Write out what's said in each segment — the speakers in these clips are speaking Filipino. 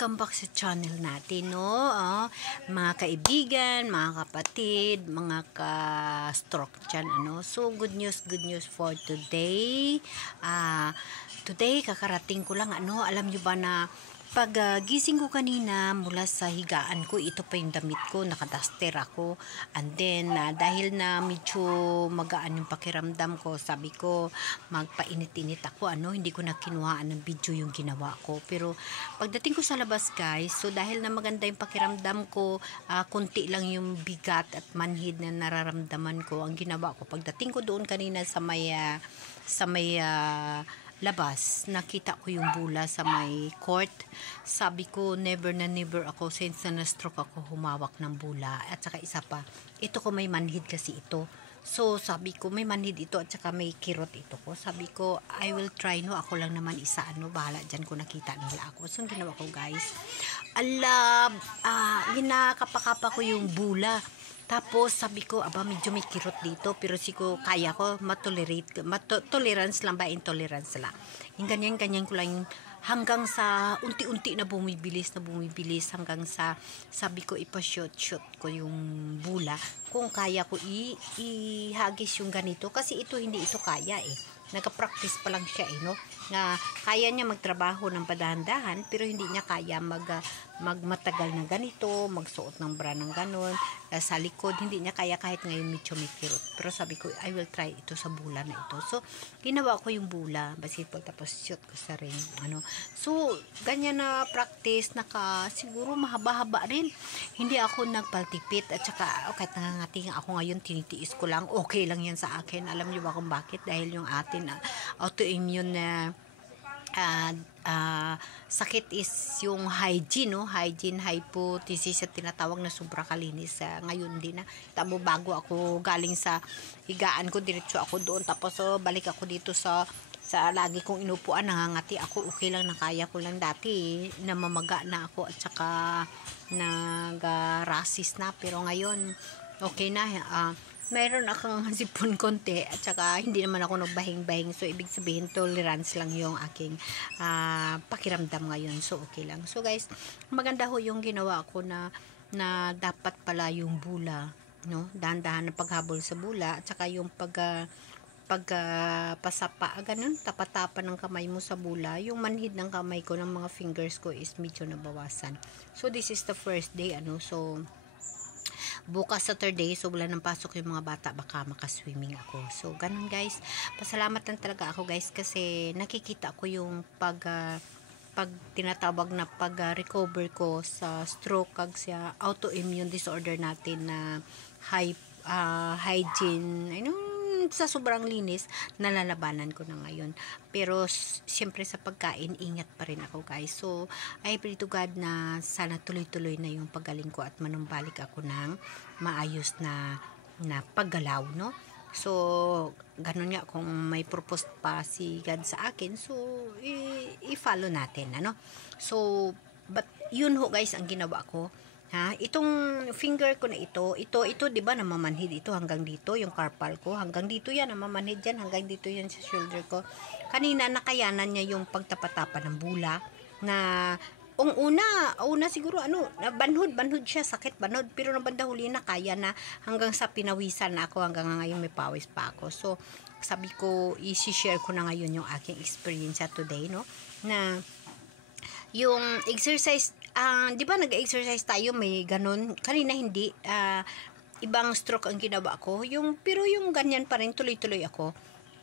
Welcome back sa channel natin, no? Mga kaibigan, mga kapatid, mga ka-stroke dyan, ano? So, good news for today. Today, kakarating ko lang, ano? Alam nyo ba na pag gising ko kanina mula sa higaan ko, ito pa yung damit ko, nakaduster ako. And then, dahil na medyo magaan yung pakiramdam ko, sabi ko, magpainit-init ako, ano, hindi ko na kinuhaan ng video yung ginawa ko. Pero, pagdating ko sa labas, guys, so dahil na maganda yung pakiramdam ko, kunti lang yung bigat at manhid na nararamdaman ko, ang ginawa ko, pagdating ko doon kanina sa may labas, nakita ko yung bula sa may court. Sabi ko, never na never ako since na stroke ako humawak ng bula. At saka isa pa, ito ko may manhid kasi ito. So, sabi ko, may manhid ito at saka may kirot ito ko. Sabi ko, I will try, no? Ako lang naman isa, ano? Bahala dyan kung nakita nila ako. So, ang ginawa ko, guys, ginakapakapa ko yung bula. Tapos, sabi ko, medyo may kirot dito. Pero kaya ko tolerance lang ba? Intolerance lang. Yung ganyan ko lang hanggang sa unti-unti na bumibilis hanggang sa sabi ko ipa-shoot ko yung bula. Kung kaya ko ihagis yung ganito. Kasi hindi ito kaya eh. Nagka-practice pa lang siya eh, no? Na kaya niya magtrabaho ng padahan-dahan pero hindi niya kaya magmatagal ng ganito, magsuot ng bra ng ganon, sa likod, hindi niya kaya kahit ngayon medyo may kirot. Pero sabi ko, I will try ito sa bula na ito. So, ginawa ko yung bula, basketball, tapos shoot ko sa ring, ano. So, ganyan na practice, siguro mahaba-haba rin. Hindi ako nagpaltipit, at saka, kahit nangangating ako ngayon, tinitiis ko lang, okay lang yan sa akin. Alam niyo ba kung bakit? Dahil yung atin, autoimmune na sakit is yung hygiene, no? Hypothesis at tinatawag na sobra kalinis. Ngayon din na. Tamo bago ako galing sa higaan ko, diretso ako doon. Tapos balik ako dito sa lagi kong inupuan, nangangati ako. Okay lang, nakaya ko lang dati. Namamaga na ako at saka nag-rasis na. Pero ngayon, okay na. Mayroon akong sipon konti at saka hindi naman ako nagbahing-bahing. So, ibig sabihin, tolerance lang yung aking pakiramdam ngayon. So, okay lang. So, guys, maganda ho yung ginawa ko na dapat pala yung bula, no? Dahan-dahan na paghabol sa bula at saka yung pasapa, ganun, tapa-tapa ng kamay mo sa bula. Yung manhid ng kamay ko, ng mga fingers ko is medyo nabawasan. So, this is the first day, ano? So, bukas Saturday, so wala nang pasok yung mga bata, baka makaswimming ako. So, ganun guys. Pasalamat lang talaga ako guys kasi nakikita ko yung pag tinatawag na pag-recover ko sa stroke kag sa autoimmune disorder natin na hygiene, sa sobrang linis, nalalabanan ko na ngayon. Pero, siyempre sa pagkain, ingat pa rin ako guys. So, I pray to God na sana tuloy-tuloy na yung paggaling ko at manumbalik ako ng maayos na paggalaw, no? So, ganun nga, kung may purpose pa si God sa akin, so, i-follow natin, ano? So, but, yun ho guys, ang ginawa ko. Itong finger ko na ito, 'di ba, namamanhid ito hanggang dito, yung carpal ko, hanggang dito yan, namamanhid yan, hanggang dito yan sa shoulder ko. Kanina nakayanan niya yung pagtapatapa ng bula na una siguro banhod siya, sakit banhod, pero na banda huli na kaya na hanggang sa pinawisan na ako, hanggang ngayon may pawis pa ako. So, sabi ko, i-share ko na ngayon yung aking experience today, no? Na yung exercise, di ba nag-exercise tayo, may ganun. Kanina hindi, ibang stroke ang ginawa ko. Pero yung ganyan pa rin, tuloy-tuloy ako.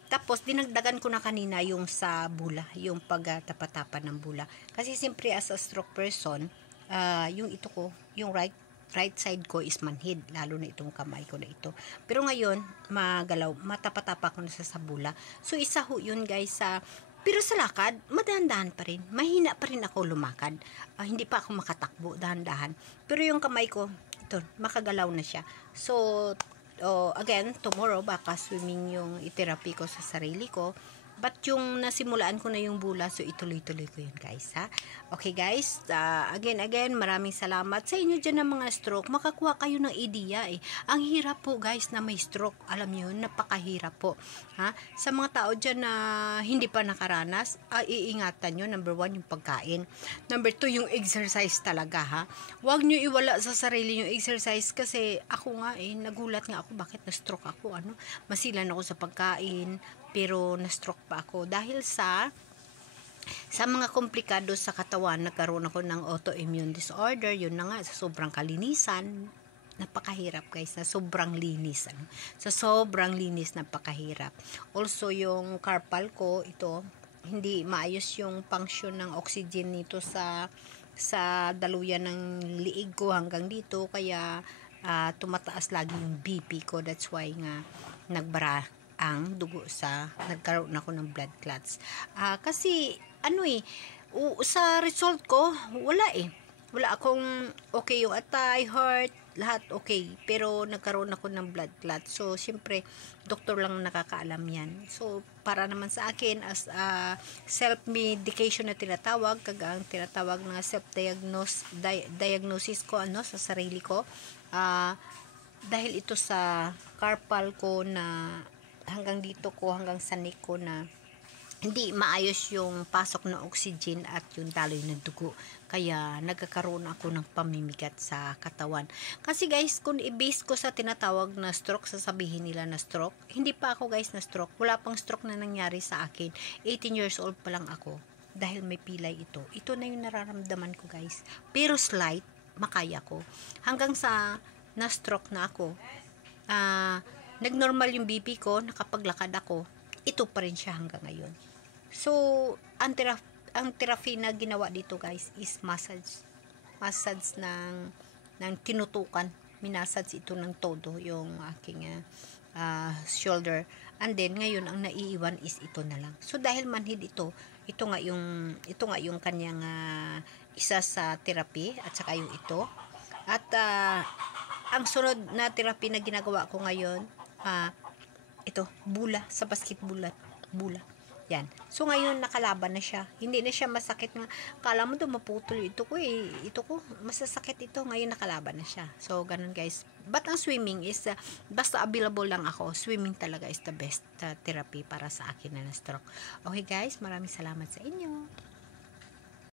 Tapos, dinagdagan ko na kanina yung sa bula, yung pagtapa-tapa ng bula. Kasi siyempre, as a stroke person, yung ito ko, yung right side ko is manhid, lalo na itong kamay ko na ito. Pero ngayon, matapa-tapa ko na sa bula. So, isa ho yun guys, pero sa lakad, madahan-dahan pa rin. Mahina pa rin ako lumakad. Hindi pa ako makatakbo, dahan-dahan. Pero yung kamay ko, ito, makagalaw na siya. So, again, tomorrow, baka swimming yung i-therapy ko sa sarili ko. But yung nasimulaan ko na yung bula, so ituloy-tuloy ko yun guys, ha. Okay guys, again, maraming salamat sa inyo dyan ng mga stroke. Makakuha kayo ng idea eh. Ang hirap po guys na may stroke. Alam niyo yun, napakahirap po. Ha? Sa mga tao dyan na hindi pa nakaranas, iingatan nyo. Number 1, yung pagkain. Number 2, yung exercise talaga, ha. Huwag nyo iwala sa sarili yung exercise kasi ako nga eh, nagulat nga ako bakit na-stroke ako. Masilan ako sa pagkain, pero na-stroke pa ako dahil sa mga komplikado sa katawan. Nagkaroon ako ng autoimmune disorder. Yun na nga, sa sobrang kalinisan, napakahirap guys, na sobrang linis. Sa sobrang linis, napakahirap. Also, yung carpal ko, ito, hindi maayos yung function ng oxygen nito sa daluyan ng liig ko hanggang dito. Kaya, tumataas lagi yung BP ko. That's why nga, nagbara ang dugo nagkaroon ako ng blood clots. Kasi, sa result ko, wala akong okay yung atay, heart, lahat okay. Pero nagkaroon ako ng blood clot. So, siyempre, doktor lang nakakaalam yan. So, para naman sa akin, as self-medication na tinatawag, ang tinatawag na self-diagnosis ko, sa sarili ko, dahil ito sa carpal ko na hanggang dito ko, hanggang sa neck ko na hindi maayos yung pasok ng oxygen at yung daloy ng dugo. Kaya nagkakaroon ako ng pamimigat sa katawan. Kasi guys, kung i-base ko sa tinatawag na stroke, sasabihin nila na stroke. Hindi pa ako guys na stroke. Wala pang stroke na nangyari sa akin. 18 years old pa lang ako. Dahil may pilay ito. Ito na yung nararamdaman ko guys. Pero slight, makaya ko. Hanggang sa na-stroke na ako. Nag-normal yung BP ko, nakapaglakad ako. Ito pa rin siya hanggang ngayon. So, ang therapy na ginawa dito guys is massage. Massage ng tinutukan. Minassage ito ng todo yung aking shoulder. And then, ngayon, ang naiiwan is ito na lang. So, dahil manhid ito nga yung kanyang isa sa therapy at saka yung ito. At, ang sunod na therapy na ginagawa ko ngayon, ito, bula, sa basketball, bula. Yan. So, ngayon, nakalaban na siya. Hindi na siya masakit nga. Kala mo daw maputol. Ito ko, masasakit ito. Ngayon, nakalaban na siya. So, ganun guys. But ang swimming is, basta available lang ako. Swimming talaga is the best therapy para sa akin na stroke. Okay guys, maraming salamat sa inyo.